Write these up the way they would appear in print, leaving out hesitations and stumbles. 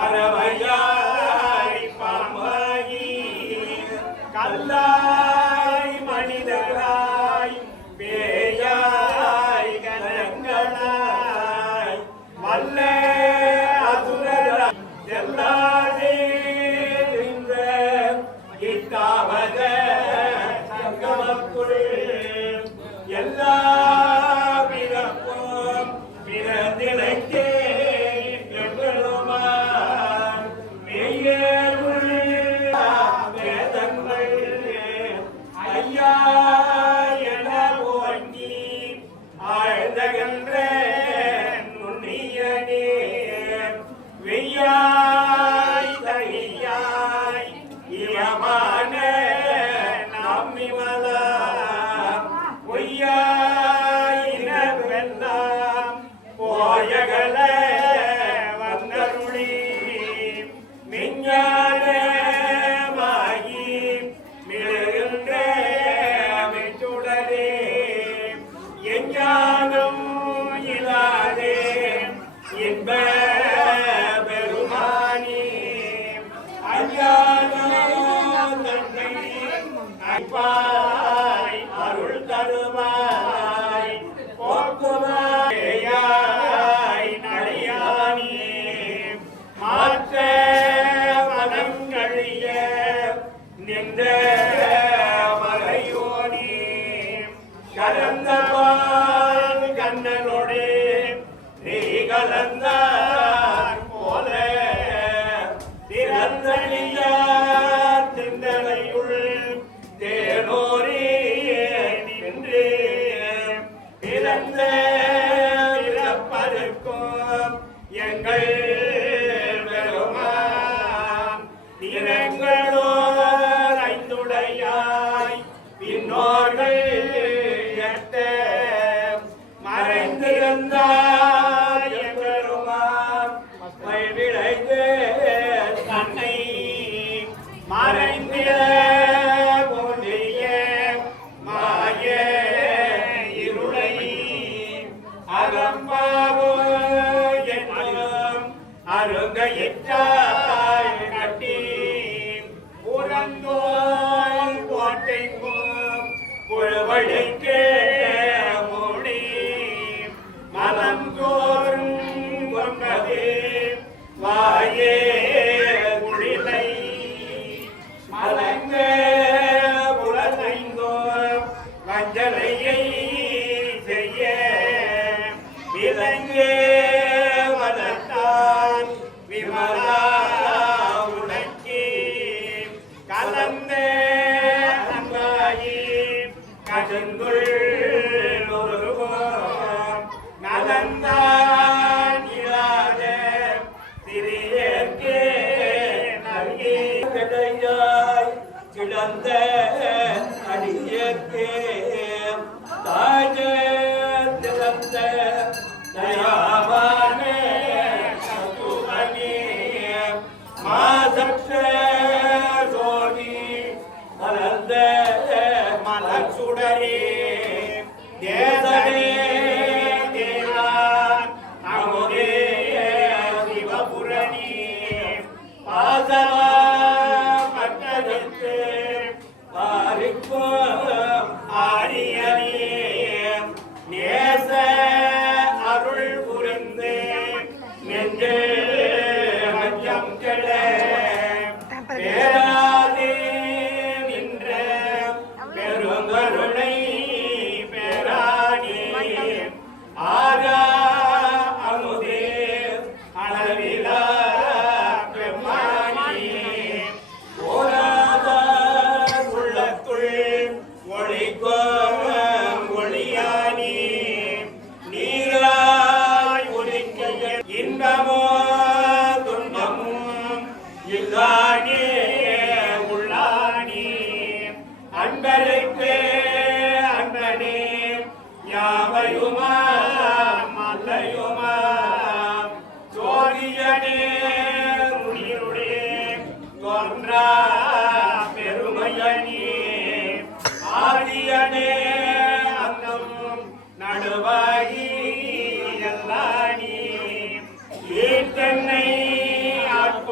பறவையாய் பாம்பாகி கல்லாய் மனிதராய் பேயாய் கணங்களாய் வல்ல அசுரராய் எல்லாரே நின்ற இக்காவத சங்கமக்குள் எல்லா பிறப்பும் பிறந்திலைக்கே அருள் தருவாய் போக்குவாய் நடையானி மாற்ற மனங்கழிய நின்ற மறையோனி கலந்த கண்ணனோடு நீ கலந்தார் போல திறந்தளிய திண்டலையுள் தேனோரே நின்று பிறந்த பிறப்பதற்கும் எங்கள் பெருமான் திறங்களோர் ஐந்துடையாய் பின்னோர்கள் எட்ட மறைந்திருந்தார் எம்பெருமான் விளைந்து தன்னை மறைந்திட அருங்கையிட்டாய் கட்டி புறந்தோல் கோட்டைக்கும் புழுவழிக்கே மூடி மலந்தோறும் கொண்டதே வாயே குளிலை மலங்க புலனைந்தோர் வஞ்சலையை செய்ய விலங்கே விமலா உனக்கே கலந்த அன்பாயி கஜங்குள் ஒருவோம் நலந்தான் இல்லாத திரியற்கே நல்கி கடையாய் கிடந்த அடியற்கே தாஜ திறந்த தயாவானே சோதி மலர்ந்த மலர் சுடரே தேசனே தேவான் அமுதே சிவபுரணி பாசவா பட்டதற்கு பாரிக்கும் ஆரியனே நேச அருள் புரிந்து நெஞ்சே மஞ்சம் கெட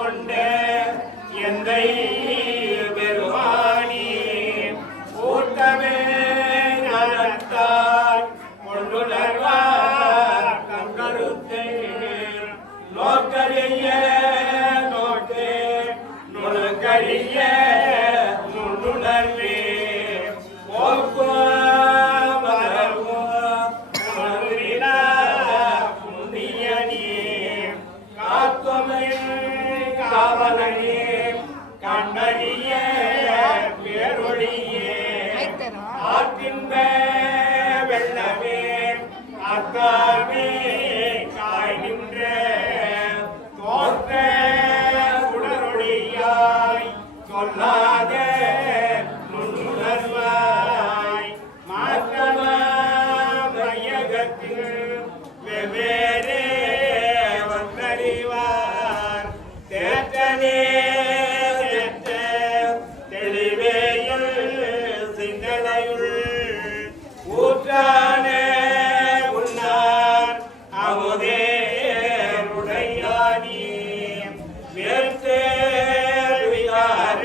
கொண்ட எந்தை பெருமானி கூட்டமே ஞானத்தால் கொண்டுணர்வார் கங்கருத்தை நோக்கரிய நோக்கு நுணுக்கரிய நுண்ணுணர்வே போக்குவ காவலனே கண்ணறிய பேரொழியே ஆற்றின்ப வெள்ளமே அக்காமே காய் நின்ற தோற்ற உடனொழியாய் சொல்லாத நுண்ணுணர்வாய் மாற்றமா மையகத்தில் வெவ்வேறே வந்தறிவார் தேற்றனே தெளிவேயில் சிந்தனையுள் ஊற்றானே உன்னார் அமுதே உடையானி வேர்த்தே விகார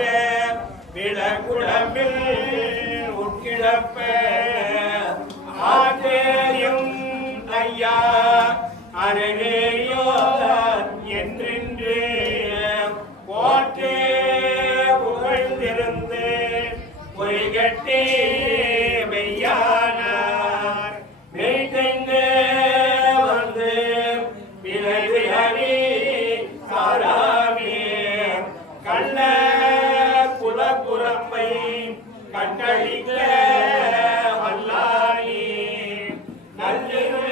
விளக்குடம்பில் உட்கிழப்ப ஆற்றேயும் ஐயா அருகேயோ என்றென்று போற்றே புகழ்ந்திருந்து பொய்கட்டி மெய்யானார் மெய்தெங்கு வந்து விளைவிழி சாராமே கண்ண குலப்புறப்பை கட்டளிக்க வல்லானி நல்லிரு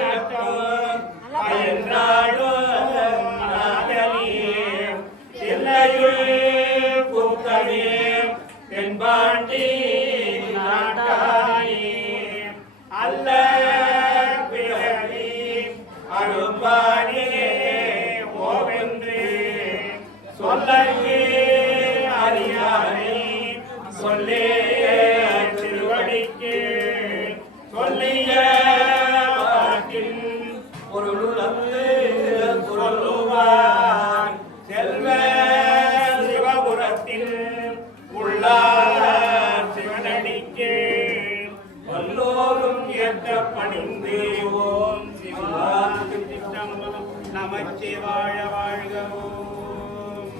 நட்டம் அயன்றாடும் நாதனி தில்லையுள் கூத்தனே தென்பாண்டி நாட்டானி அல்ல பிறவி அரும்பானே ஓவென்று சொல்லி அறியானை சொல்லே திருவடிக்கு சொல்லிய பாட்டின் பொருளுளந்து சொல்லுவான் செல்வ சிவபுரத்தில் உள்ளார் சிவனடிக்கு எல்லோரும் ஏற்ற பணிந்து ஓம் சிவாய சிற்றம்பலம் நமச்சிவாய வாழ்க ஓம்.